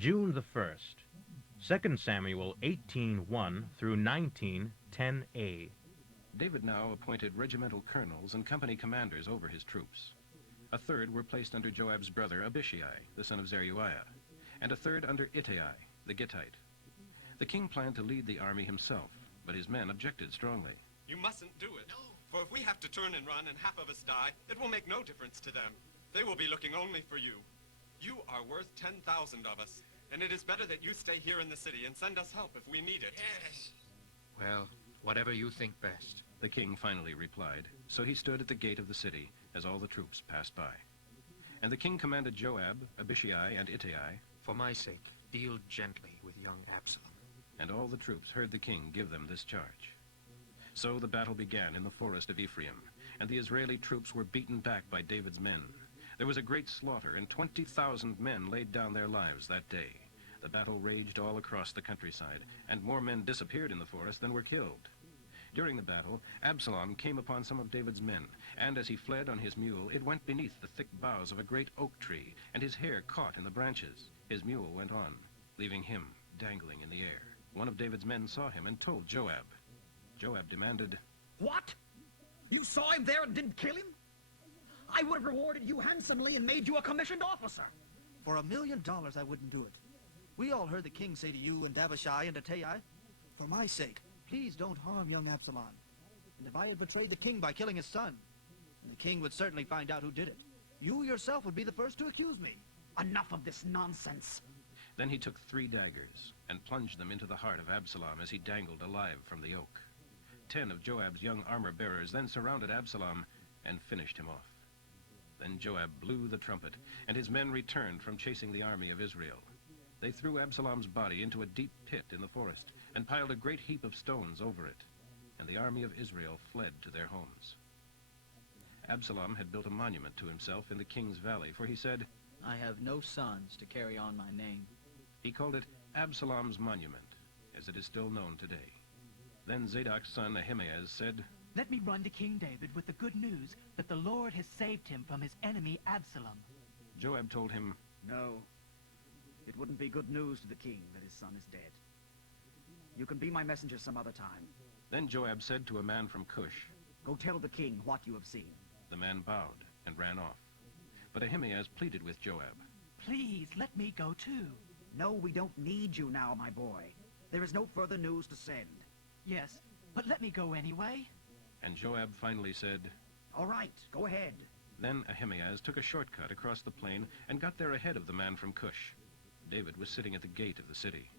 June the 1st, 2 Samuel 18:1 through 19:10a. David now appointed regimental colonels and company commanders over his troops. A third were placed under Joab's brother Abishai, the son of Zeruiah, and a third under Ittai, the Gittite. The king planned to lead the army himself, but his men objected strongly. You mustn't do it. No. For if we have to turn and run and half of us die, it will make no difference to them. They will be looking only for you. You are worth 10,000 of us, and it is better that you stay here in the city and send us help if we need it. Yes. Well, whatever you think best. The king finally replied, so he stood at the gate of the city as all the troops passed by. And the king commanded Joab, Abishai, and Ittai, For my sake, deal gently with young Absalom. And all the troops heard the king give them this charge. So the battle began in the forest of Ephraim, and the Israeli troops were beaten back by David's men. There was a great slaughter, and 20,000 men laid down their lives that day. The battle raged all across the countryside, and more men disappeared in the forest than were killed. During the battle, Absalom came upon some of David's men, and as he fled on his mule, it went beneath the thick boughs of a great oak tree, and his hair caught in the branches. His mule went on, leaving him dangling in the air. One of David's men saw him and told Joab. Joab demanded, What? You saw him there and didn't kill him? I would have rewarded you handsomely and made you a commissioned officer. For $1 million, I wouldn't do it. We all heard the king say to you and Abishai and Ittai, For my sake, please don't harm young Absalom. And if I had betrayed the king by killing his son, the king would certainly find out who did it. You yourself would be the first to accuse me. Enough of this nonsense. Then he took 3 daggers and plunged them into the heart of Absalom as he dangled alive from the oak. 10 of Joab's young armor-bearers then surrounded Absalom and finished him off. Then Joab blew the trumpet, and his men returned from chasing the army of Israel. They threw Absalom's body into a deep pit in the forest and piled a great heap of stones over it, and the army of Israel fled to their homes. Absalom had built a monument to himself in the king's valley, for he said, I have no sons to carry on my name. He called it Absalom's Monument, as it is still known today. Then Zadok's son Ahimaaz said, Let me run to King David with the good news that the Lord has saved him from his enemy Absalom. Joab told him, No, it wouldn't be good news to the king that his son is dead. You can be my messenger some other time. Then Joab said to a man from Cush, Go tell the king what you have seen. The man bowed and ran off. But Ahimaaz pleaded with Joab. Please, let me go too. No, we don't need you now, my boy. There is no further news to send. Yes, but let me go anyway. And Joab finally said, All right, go ahead. Then Ahimaaz took a shortcut across the plain and got there ahead of the man from Cush. David was sitting at the gate of the city.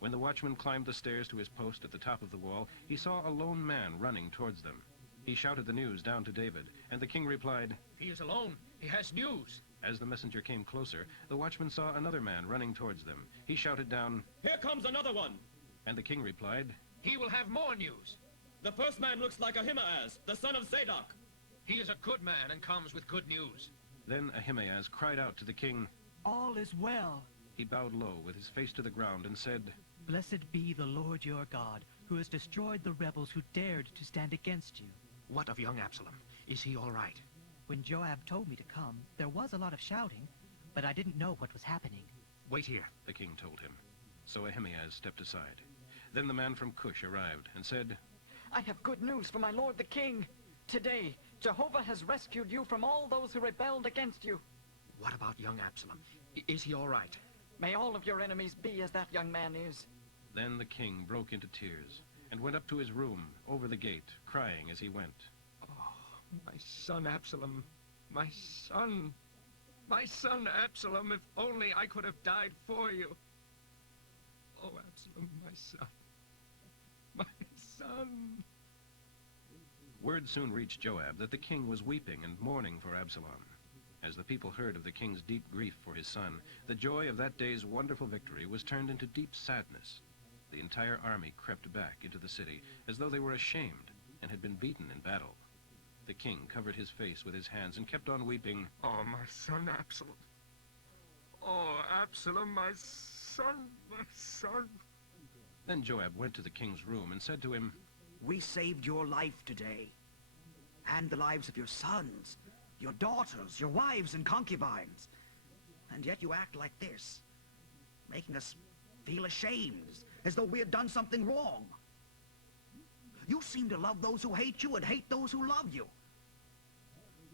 When the watchman climbed the stairs to his post at the top of the wall, he saw a lone man running towards them. He shouted the news down to David, and the king replied, He is alone. He has news. As the messenger came closer, the watchman saw another man running towards them. He shouted down, Here comes another one. And the king replied, He will have more news. The first man looks like Ahimaaz, the son of Zadok. He is a good man and comes with good news. Then Ahimaaz cried out to the king. All is well. He bowed low with his face to the ground and said, Blessed be the Lord your God, who has destroyed the rebels who dared to stand against you. What of young Absalom? Is he all right? When Joab told me to come, there was a lot of shouting, but I didn't know what was happening. Wait here. The king told him. So Ahimaaz stepped aside. Then the man from Cush arrived and said, I have good news for my lord the king. Today, Jehovah has rescued you from all those who rebelled against you. What about young Absalom? Is he all right? May all of your enemies be as that young man is. Then the king broke into tears and went up to his room over the gate, crying as he went. Oh, my son Absalom, my son Absalom, if only I could have died for you. Oh, Absalom, my son, my son. Word soon reached Joab that the king was weeping and mourning for Absalom. As the people heard of the king's deep grief for his son, the joy of that day's wonderful victory was turned into deep sadness. The entire army crept back into the city as though they were ashamed and had been beaten in battle. The king covered his face with his hands and kept on weeping. Oh, my son Absalom. Oh, Absalom, my son, my son. Then Joab went to the king's room and said to him, We saved your life today, and the lives of your sons, your daughters, your wives and concubines, and yet you act like this. making us feel ashamed, as though we had done something wrong. You seem to love those who hate you and hate those who love you.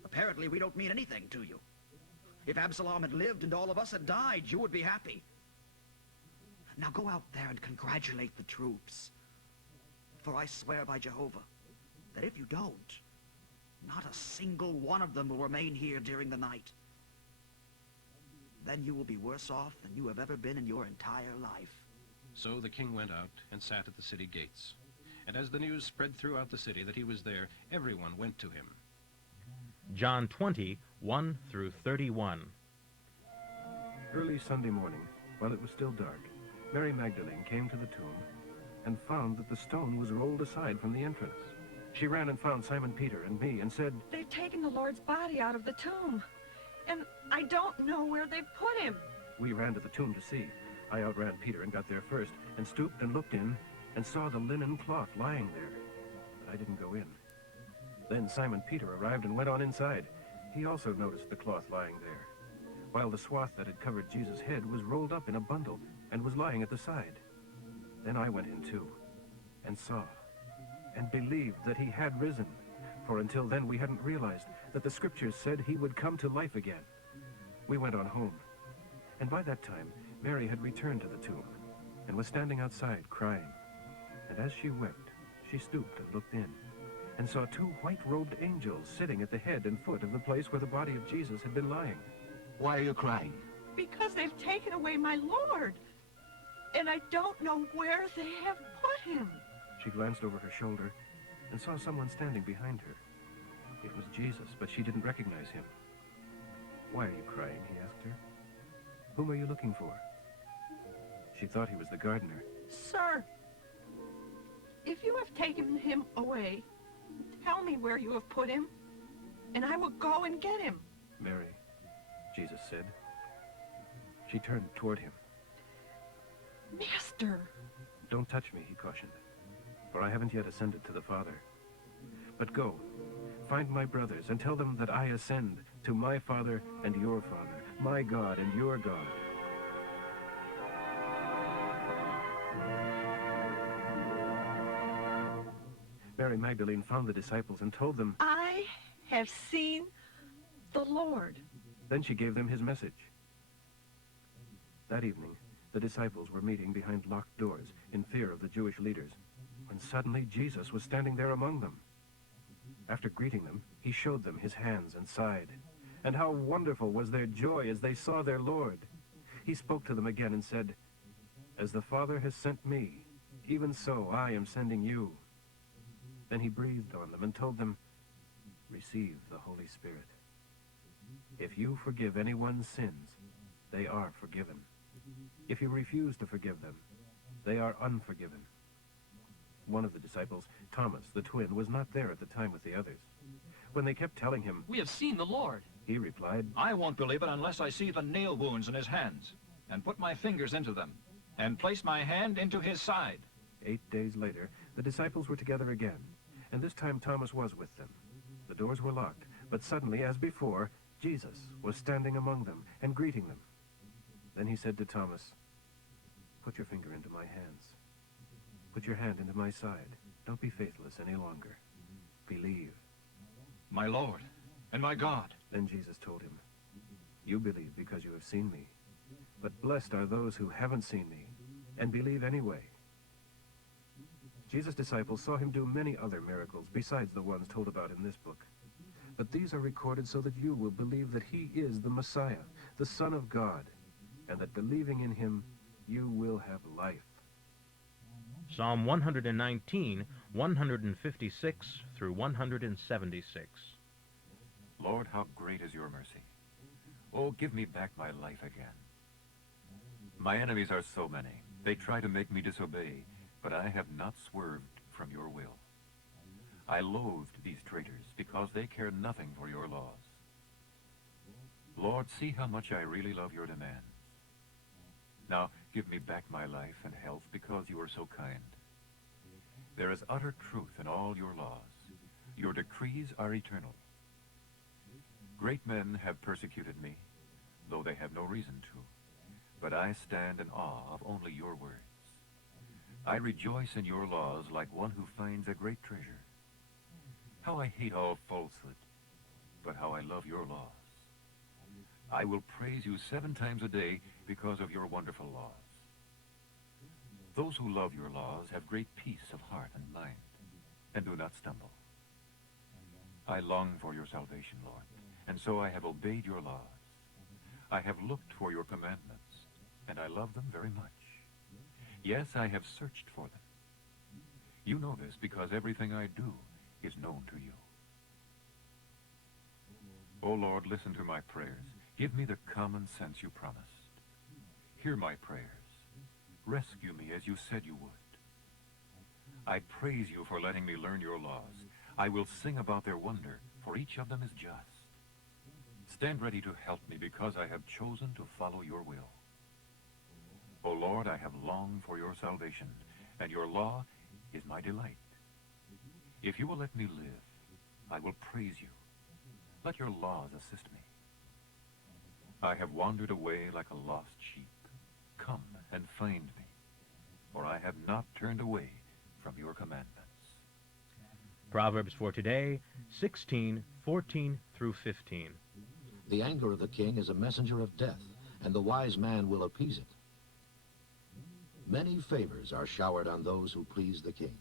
Apparently, we don't mean anything to you. If Absalom had lived and all of us had died, you would be happy. Now go out there and congratulate the troops. For I swear by Jehovah that if you don't, not a single one of them will remain here during the night. Then you will be worse off than you have ever been in your entire life. So the king went out and sat at the city gates. And as the news spread throughout the city that he was there, everyone went to him. John 20, 1 through 31. Early Sunday morning, while it was still dark, Mary Magdalene came to the tomb and found that the stone was rolled aside from the entrance. She ran and found Simon Peter and me and said, "They've taken the Lord's body out of the tomb, and I don't know where they've put him." We ran to the tomb to see. I outran Peter and got there first, and stooped and looked in, and saw the linen cloth lying there. But I didn't go in. Then Simon Peter arrived and went on inside. He also noticed the cloth lying there, while the swath that had covered Jesus' head was rolled up in a bundle and was lying at the side. Then I went in too, and saw, and believed that he had risen, for until then we hadn't realized that the scriptures said he would come to life again. We went on home, and by that time Mary had returned to the tomb, and was standing outside crying. And as she wept, she stooped and looked in, and saw two white-robed angels sitting at the head and foot of the place where the body of Jesus had been lying. "Why are you crying?" "Because they've taken away my Lord, and I don't know where they have put him." She glanced over her shoulder and saw someone standing behind her. It was Jesus, but she didn't recognize him. "Why are you crying?" he asked her. "Whom are you looking for?" She thought he was the gardener. "Sir, if you have taken him away, tell me where you have put him, and I will go and get him." "Mary," Jesus said. She turned toward him. "Master." "Don't touch me," he cautioned, "for I haven't yet ascended to the Father. But go, find my brothers, and tell them that I ascend to my Father and your Father, my God and your God." Mary Magdalene found the disciples and told them, "I have seen the Lord." Then she gave them his message. That evening, the disciples were meeting behind locked doors in fear of the Jewish leaders, when suddenly Jesus was standing there among them. After greeting them, he showed them his hands and side, and how wonderful was their joy as they saw their Lord. He spoke to them again and said, "As the Father has sent me, even so I am sending you." Then he breathed on them and told them, "Receive the Holy Spirit. If you forgive anyone's sins, they are forgiven. If you refuse to forgive them, they are unforgiven." One of the disciples, Thomas, the twin, was not there at the time with the others. When they kept telling him, "We have seen the Lord," he replied, "I won't believe it unless I see the nail wounds in his hands, and put my fingers into them, and place my hand into his side." 8 days later, the disciples were together again, and this time Thomas was with them. The doors were locked, but suddenly, as before, Jesus was standing among them and greeting them. Then he said to Thomas, "Put your finger into my hands. Put your hand into my side. Don't be faithless any longer. Believe." "My Lord and my God." Then Jesus told him, "You believe because you have seen me, but blessed are those who haven't seen me and believe anyway." Jesus' disciples saw him do many other miracles besides the ones told about in this book. But these are recorded so that you will believe that he is the Messiah, the Son of God, and that believing in him, you will have life. Psalm 119, 156 through 176. Lord, how great is your mercy. Oh, give me back my life again. My enemies are so many. They try to make me disobey, but I have not swerved from your will. I loathed these traitors because they care nothing for your laws. Lord, see how much I really love your demands. Now give me back my life and health because you are so kind. There is utter truth in all your laws. Your decrees are eternal. Great men have persecuted me, though they have no reason to. but I stand in awe of only your words. I rejoice in your laws like one who finds a great treasure. How I hate all falsehood, but how I love your laws. I will praise you 7 times a day because of your wonderful laws. Those who love your laws have great peace of heart and mind, and do not stumble. I long for your salvation, Lord, and so I have obeyed your laws. I have looked for your commandments, and I love them very much. Yes, I have searched for them. You know this because everything I do is known to you. O Lord, listen to my prayers. Give me the common sense you promised. Hear my prayers. Rescue me as you said you would. I praise you for letting me learn your laws. I will sing about their wonder, for each of them is just. Stand ready to help me because I have chosen to follow your will. O Lord, I have longed for your salvation, and your law is my delight. If you will let me live, I will praise you. Let your laws assist me. I have wandered away like a lost sheep. Come and find me, for I have not turned away from your commandments. Proverbs for today, 16:14 through 15. The anger of the king is a messenger of death, and the wise man will appease it. Many favors are showered on those who please the king,